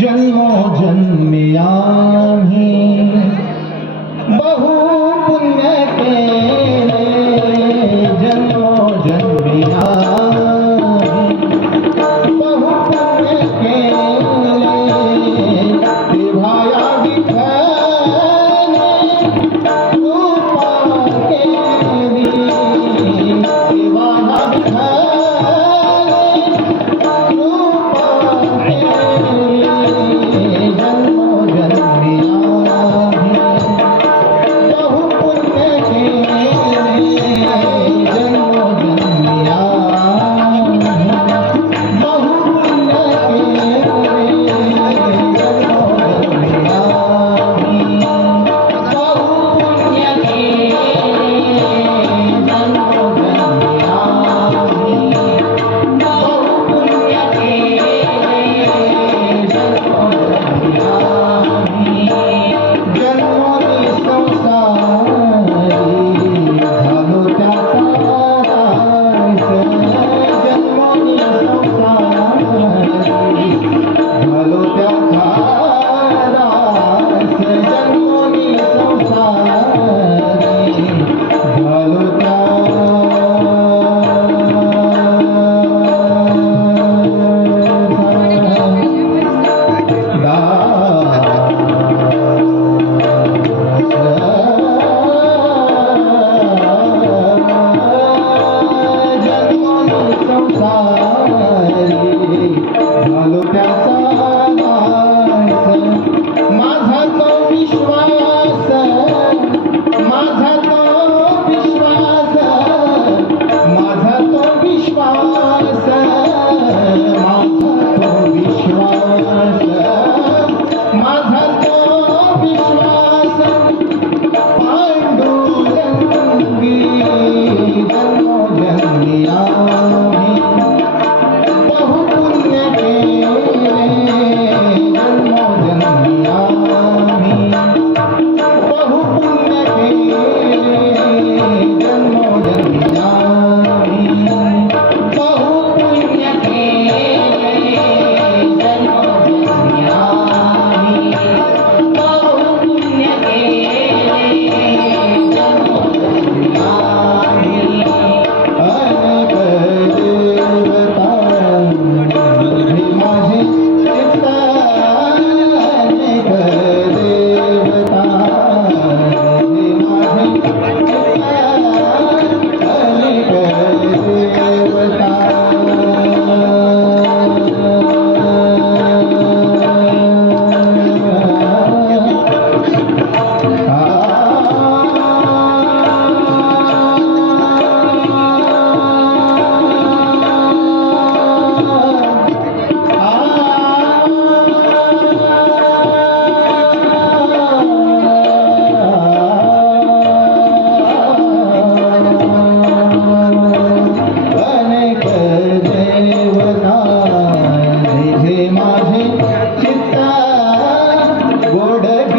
જન્મ જન્મયા મે બહુ પુન્ય કે જન્મ જન્મયા கொடகு